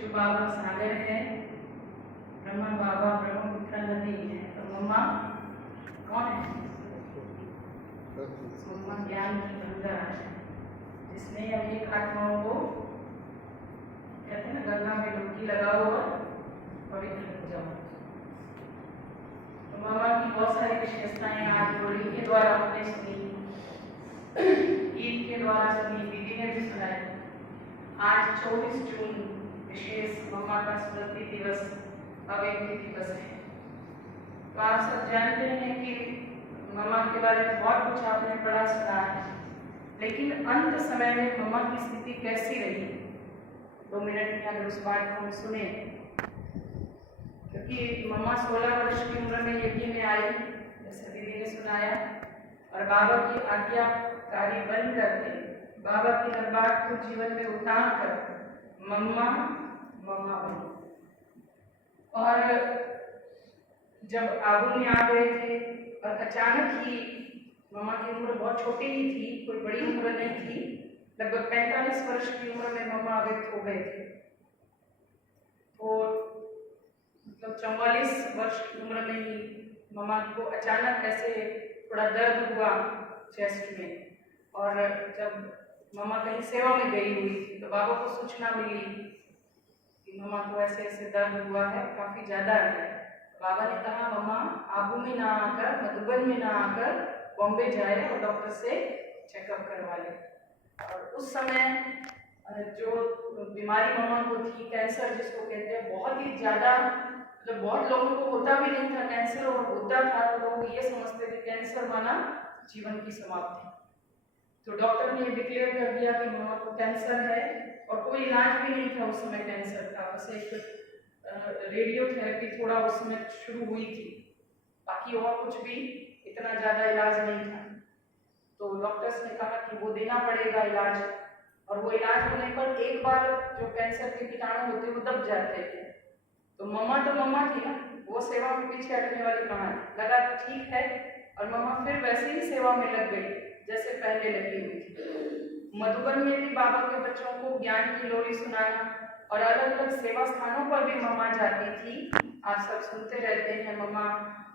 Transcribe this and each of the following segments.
शिव बाबा सागर है, ब्रह्मा बाबा ब्रह्मपुत्र नदी है। तो मम्मा कौन है? मम्मा ज्ञान की गंगा है, जिसने अनेक आत्माओं को कहते हैं ना गंगा में डुबकी लगाओ और पवित्र हो जाओ। तो मम्मा की बहुत सारी विशेषताएं आज होली के द्वारा हमने सुनी, ईद के द्वारा सुनी, दीदी ने भी सुनाई। आज 24 जून विशेष मम्मा का स्मृति दिवस अवेदी दिवस है। तो आप सब जानते हैं कि मम्मा के बारे में बहुत कुछ आपने पढ़ा सुना है, लेकिन अंत समय में मम्मा की स्थिति कैसी रही 2 मिनट में अगर उस बात को हम सुने, क्योंकि मम्मा 16 वर्ष की उम्र में यज्ञ में आई, जैसे दीदी ने सुनाया, और बाबा की आज्ञाकारी बन करके बाबा की हर बात को जीवन में उतार कर मम्मा मम्मा बनी। और जब आबू में आ गए थे और अचानक ही मम्मा की उम्र बहुत छोटी ही थी, कोई बड़ी उम्र नहीं थी, लगभग 45 वर्ष की उम्र में मम्मा अव्यक्त हो गए थे। तो मतलब 44 वर्ष की उम्र में ही मम्मा को अचानक ऐसे थोड़ा दर्द हुआ चेस्ट में, और जब मम्मा कहीं सेवा में गई हुई थी तो बाबा को सूचना मिली कि मम्मा को ऐसे ऐसे दर्द हुआ है, काफी ज्यादा है। बाबा ने कहा मम्मा आबू में ना आकर, मधुबन में ना आकर बॉम्बे जाए और डॉक्टर से चेकअप करवा ले। और उस समय जो बीमारी मम्मा को थी, कैंसर जिसको कहते हैं, बहुत ही ज्यादा, मतलब बहुत लोगों को होता भी नहीं था कैंसर, और होता था तो लोग ये समझते थे कैंसर माना जीवन की समाप्ति। तो डॉक्टर ने डिक्लेयर कर दिया कि मम्मा को कैंसर है, और कोई इलाज भी नहीं था उस समय कैंसर का, बस एक रेडियोथेरेपी थोड़ा उसमें शुरू हुई थी, बाकी और कुछ भी इतना ज्यादा इलाज नहीं था। तो डॉक्टर्स ने कहा कि वो देना पड़ेगा इलाज, और वो इलाज होने पर एक बार जो कैंसर के कीटाणु होते वो दब जाते थे। तो मम्मा थी ना, वो सेवा में पीछे हटने वाली कहानी, लगा तो ठीक है, और मम्मा फिर वैसे ही सेवा में लग गई जैसे पहले लगी हुई थी। मधुबन में भी बाबा के बच्चों को ज्ञान की लोरी सुनाना, और अलग अलग सेवा स्थानों पर भी मम्मा जाती थी। आप सब सुनते रहते हैं, मम्मा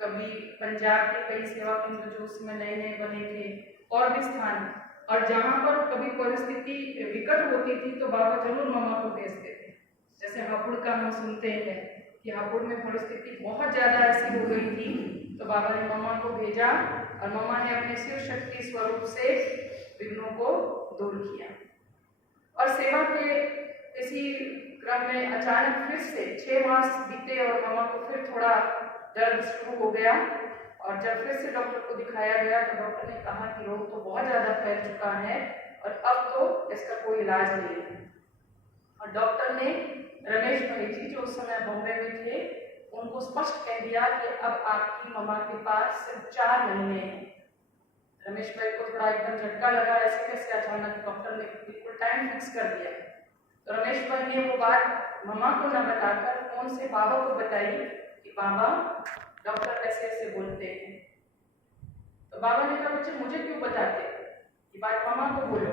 कभी पंजाब के कई सेवा केंद्र जो उसमें नए नए बने थे, और भी स्थान, और जहाँ पर कभी परिस्थिति विकट होती थी तो बाबा जरूर मम्मा को भेजते थे। जैसे हापुड़ का हम सुनते हैं कि हापुड़ में परिस्थिति बहुत ज्यादा ऐसी हो गई थी, तो बाबा ने मम्मा को भेजा, और मम्मा ने अपने शिव शक्ति स्वरूप से विघ्नों को दूर किया। और सेवा के इसी क्रम में अचानक फिर से 6 मास बीते, और मम्मा को फिर थोड़ा दर्द शुरू हो गया, और जब फिर से डॉक्टर को दिखाया गया तो डॉक्टर ने कहा कि रोग तो बहुत ज्यादा फैल चुका है, और अब तो इसका कोई इलाज नहीं है। और डॉक्टर ने रमेश भाई जी, जो उस समय बॉम्बे में थे, उनको स्पष्ट कह दिया कि अब आपकी मम्मा के पास सिर्फ 4 महीने हैं। रमेश भाई को थोड़ा एकदम झटका लगा, ऐसे कैसे अचानक, डॉक्टर ने बिल्कुल टाइम फिक्स कर दिया। तो रमेश भाई ने वो बात मम्मा को न बताकर फोन से बाबा को बताई कि बाबा डॉक्टर ऐसे ऐसे बोलते हैं। तो बाबा ने कहा बच्चे मुझे क्यों बताते, ये बात मम्मा को बोलो।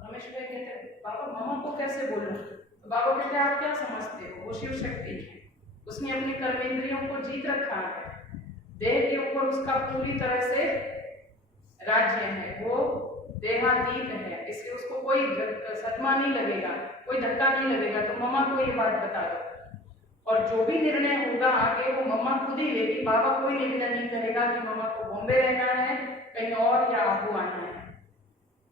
रमेश भाई कहते बाबा मम्मा को कैसे बोलूं? तो बाबा कहते आप क्या समझते हो, वो शिव शक्ति है, उसने अपने कर्मेंद्रियों को जीत रखा है, देह के ऊपर उसका पूरी तरह से राज्य है, वो देहातीत है, इसलिए उसको कोई सदमा नहीं लगेगा, कोई धक्का नहीं लगेगा। तो मम्मा को ये बात बता दो, और जो भी निर्णय होगा आगे वो मम्मा खुद ही लेगी। बाबा कोई निर्णय नहीं करेगा कि मम्मा को बॉम्बे रहना है, कहीं और या आबू आना है।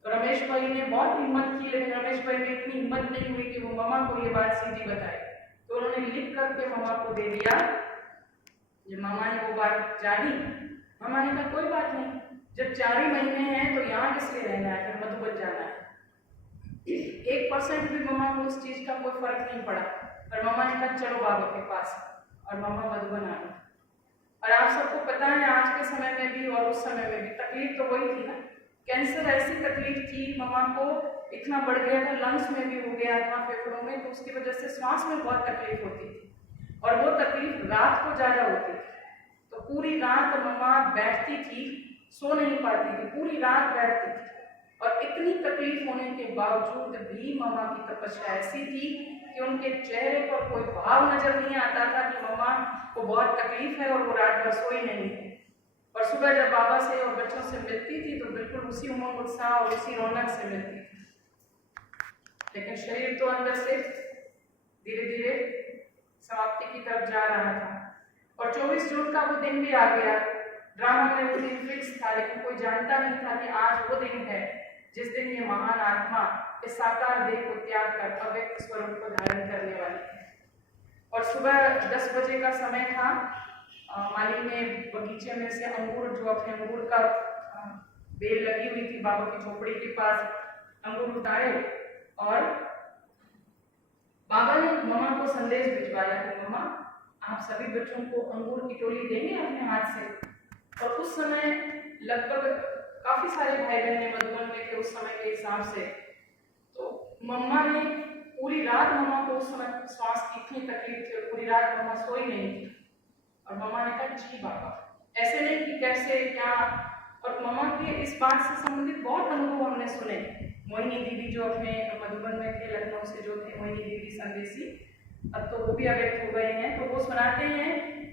तो रमेश भाई ने बहुत हिम्मत की, लेकिन रमेश भाई में इतनी हिम्मत नहीं हुई कि वो मम्मा को ये बात सीधी बताए। तो उन्होंने लिख करके मम्मा को दे दिया। जब मम्मा ने वो बात जानी, मम्मा ने कहा कोई बात नहीं, जब 4 ही महीने हैं तो यहाँ किस लिए रहना है, फिर मधुबन जाना है। 1% भी मम्मा को उस चीज का कोई फर्क नहीं पड़ा, और मम्मा ने कहा चलो बाबा के पास, और मम्मा मधुबन आ गई। और आप सबको पता है आज के समय में भी और उस समय में भी तकलीफ तो वही थी ना, कैंसर ऐसी तकलीफ थी, मम्मा को इतना बढ़ गया था, लंग्स में भी हो गया था, फेफड़ों में, तो उसकी वजह से सांस में बहुत तकलीफ होती थी, और वो तकलीफ रात को ज्यादा होती थी। तो पूरी रात मम्मा बैठती थी, सो नहीं पाती थी, पूरी रात बैठती थी, और इतनी तकलीफ होने के बावजूद भी मम्मा की तपस्या ऐसी थी कि उनके चेहरे पर कोई भाव नजर नहीं आता था कि मम्मा को बहुत तकलीफ है और वो रात भर सोई नहीं है। और सुबह जब बाबा से और बच्चों से मिलती थी तो बिल्कुल उसी उमंग उत्साह और उसी रौनक से मिलती थी। लेकिन शरीर तो अंदर से धीरे धीरे समाप्ति की तरफ जा रहा था। और 24 जून का वो दिन भी आ गया। ड्रामा में वो दिन फिक्स था, लेकिन कोई जानता नहीं था कि आज वो दिन है जिस दिन ये महान आत्मा इस साकार देह को त्याग कर अव्यक्त स्वरूप को धारण करने वाली है। और सुबह 10 बजे का समय था। माली ने बगीचे में से अंगूर, जो अपने अंगूर का बेल लगी हुई थी बाबा की झोपड़ी के पास, अंगूर उतारे और बाबा ने मम्मा को संदेश भिजवाया कि मम्मा आप सभी बच्चों को अंगूर की टोली देंगे अपने हाथ से। और उस समय लगभग काफी सारे भाई बहन मधुबन में थे उस समय के हिसाब से। तो मम्मा ने पूरी रात, मम्मा को उस समय श्वास की इतनी तकलीफ थी और पूरी रात मम्मा सोई नहीं थी। और मम्मा ने कहा जी बाबा, ऐसे नहीं कि कैसे क्या। और मम्मा के इस बात से संबंधित बहुत अनुभव हमने सुने। मोहिनी दीदी जो अपने मधुबन में थे, लखनऊ से जो थे, मोहिनी दीदी संदेशी, अब तो वो भी अव्यक्त हो गए हैं। तो वो सुनाते हैं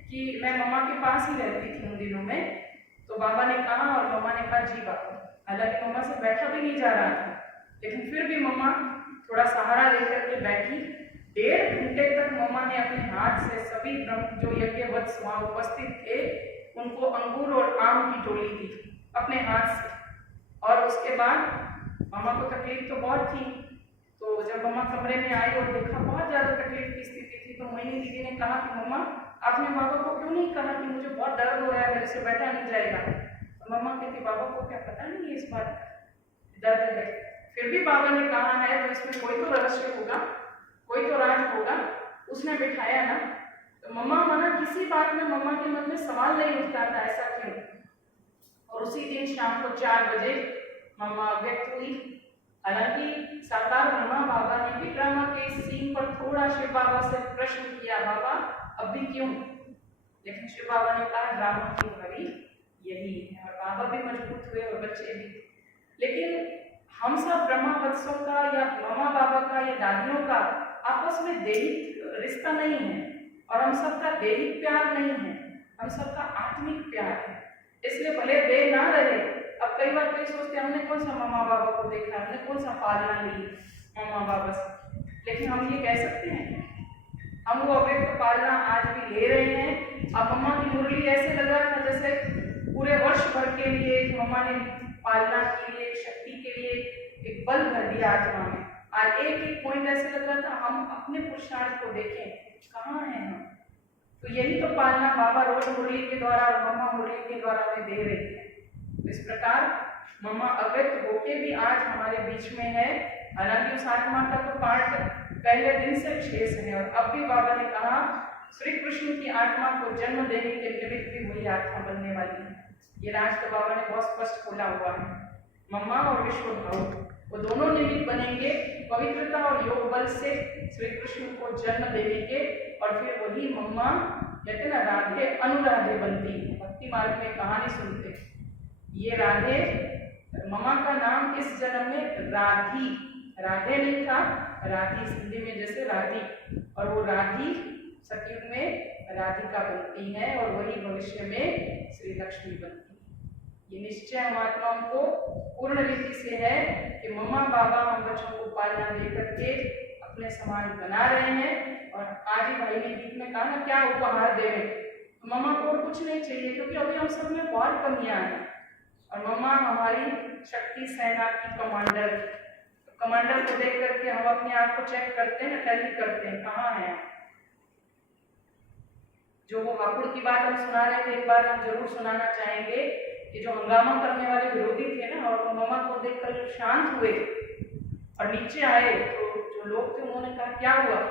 कि मैं मम्मा के पास ही रहती थी उन दिनों में। तो बाबा ने कहा और मम्मा ने कहा जी बाबा। हालांकि मम्मा से बैठा भी नहीं जा रहा था, लेकिन फिर भी मम्मा थोड़ा सहारा लेकर के बैठी। 1.5 घंटे तक मम्मा ने अपने हाथ से सभी ब्रह्म जो यज्ञवत्स वहां उपस्थित थे उनको अंगूर और आम की टोली दी अपने हाथ से। और उसके बाद मम्मा को तकलीफ तो बहुत थी। तो जब मम्मा कमरे में आई और देखा बहुत ज्यादा तकलीफ की स्थिति थी, तो मोहिनी दीदी ने कहा कि मम्मा आपने बाबा को क्यों नहीं कहा कि मुझे बहुत दर्द हो रहा है, मेरे से बैठा नहीं जाएगा। तो मम्मा कहती बाबा को क्या पता नहीं है इस बात का, दर्द है। फिर भी बाबा ने कहा है तो इसमें कोई तो रहस्य होगा, कोई तो राज होगा, उसने बिठाया ना। तो मम्मा माना किसी बात में मम्मा के मन में सवाल नहीं उठता था ऐसा क्यों। और उसी दिन शाम को 4 बजे मम्मा व्यक्त हुई। हालांकि साकार मम्मा बाबा ने भी ड्रामा के इस सीन पर थोड़ा शिव बाबा से प्रश्न किया, बाबा अब भी क्यों। लेकिन शिव बाबा ने कहा ड्रामा की घड़ी यही है। और बाबा भी मजबूत हुए और बच्चे भी। लेकिन हम सब ब्रह्मा वत्सों का या मम्मा बाबा का या दादियों का आपस में दैहिक रिश्ता नहीं है, और हम सबका दैहिक प्यार नहीं है, हम सबका आत्मिक प्यार है। इसलिए भले वे ना रहे। अब कई बार कोई सोचते हैं हमने कौन सा मम्मा बाबा को देखा, हमने कौन सा पालना ली मम्मा बाबा से, लेकिन हम ये कह सकते हैं हम वो अव्यक्त पालना आज भी ले रहे हैं। अब मम्मा की मुरली ऐसे लग रहा था जैसे पूरे वर्ष भर के लिए मम्मा ने पालना के लिए, शक्ति के लिए एक बल भर दिया आत्मा में। और एक एक पॉइंट ऐसे लग रहा था हम अपने पुरुषार्थ को देखें कहाँ हैं हम। तो यही तो पालना बाबा रोज मुरली के द्वारा और मम्मा मुरली के द्वारा हमें दे रही है। इस प्रकार मम्मा अव्यक्त होके भी आज हमारे बीच में है। हालांकि उस आत्मा का तो पार्ट पहले दिन से शेष है। और अब भी बाबा ने कहा श्री कृष्ण की आत्मा को जन्म देने के निमित्त भी वही आत्मा बनने वाली है। ये राज तो बाबा ने बहुत स्पष्ट खोला हुआ है। मम्मा और विश्व भाव वो दोनों निमित्त बनेंगे पवित्रता और योग बल से श्री कृष्ण को जन्म देने के। और फिर वही मम्मा कहते ना राधे अनुराधे बनती है। भक्ति मार्ग में कहानी सुनते ये राधे, मम्मा का नाम इस जन्म में राधी, राधे नहीं था, राधी सिंधी में जैसे राधी, और वो राधी सतयुग में राधिका बनती है और वही भविष्य में श्री लक्ष्मी बनती है। ये निश्चय हम आत्माओं को पूर्ण रीति से है कि मम्मा बाबा हम बच्चों को पालना दे करके अपने समान बना रहे हैं। और आज ही भाई ने गीत में कहा ना क्या उपहार दे रहे, तो मम्मा को और कुछ नहीं चाहिए, क्योंकि अभी हम सब में बहुत कमियां हैं। और मम्मा हमारी शक्ति सेना की कमांडर, कमांडर को देख करके हम अपने आप को चेक करते हैं, टैली करते हैं कहाँ है। जो वो हापुड़ की बात हम सुना रहे थे, एक बार हम जरूर सुनाना चाहेंगे कि जो हंगामा करने वाले विरोधी थे ना, और वो मम्मा को देखकर जो शांत हुए और नीचे आए, तो जो लोग थे उन्होंने कहा क्या हुआ।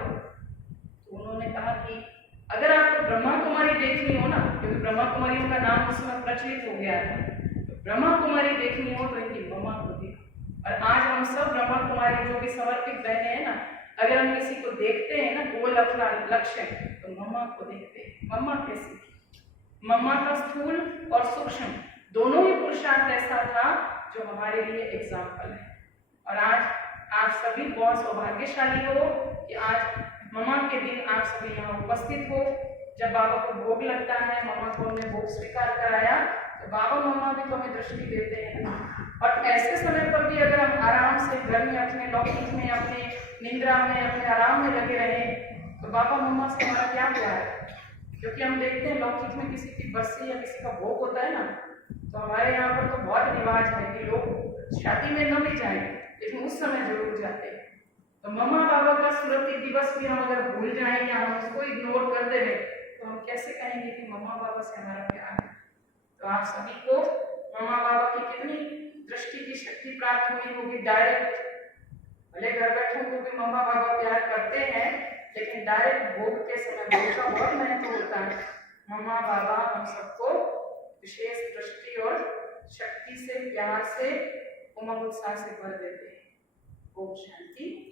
तो उन्होंने कहा कि अगर आपको ब्रह्मा कुमारी देखनी हो ना, क्योंकि ब्रह्मा कुमारियों का नाम उस समय प्रचलित हो गया था, तो ब्रह्मा कुमारी देखनी हो तो इनकी मम्मा को देखो। और आज हम सब ब्रह्मा कुमारी जो भी समर्पित बहने हैं ना, अगर हम किसी को देखते हैं ना गोल अपना लक्ष्य, तो मम्मा को देखते हैं। मम्मा कैसी थी, मम्मा का स्थूल और सूक्ष्म दोनों ही पुरुषार्थ ऐसा था जो हमारे लिए एग्जाम्पल है। और आज आप सभी बहुत सौभाग्यशाली हो कि आज ममा के दिन आप सभी यहाँ उपस्थित हो। जब बाबा को भोग लगता है, ममा को हमने भोग स्वीकार कराया, तो बाबा मम्मा भी तो हमें दृष्टि देते हैं। और ऐसे समय पर भी अगर हम आराम से घर में अपने लौकिक में, अपने निंद्रा में, अपने आराम में लगे रहें, तो बाबा मम्मा से हमारा क्या प्यार है। क्योंकि हम देखते हैं लौकिक में किसी की बरसी या किसी का भोग होता है ना, तो हमारे यहाँ पर तो बहुत रिवाज है कि लोग शादी में न भी जाएं, लेकिन उस समय जरूर जाते हैं। तो मम्मा बाबा का स्मृति दिवस भी हम अगर भूल जाएं या हम उसको इग्नोर कर दे, तो हम कैसे कहेंगे कि मम्मा बाबा से हमारा प्यार है। तो आप सभी को मम्मा बाबा की कितनी दृष्टि की शक्ति प्राप्त हुई होगी। डायरेक्ट भले घर बैठों को भी मम्मा बाबा प्यार करते हैं, लेकिन डायरेक्ट भोग के समय भोग का बहुत महत्व होता है। मम्मा बाबा हम सबको विशेष दृष्टि और शक्ति से, प्यार से, उमंग उत्साह से भर देते हैं। ओम शांति।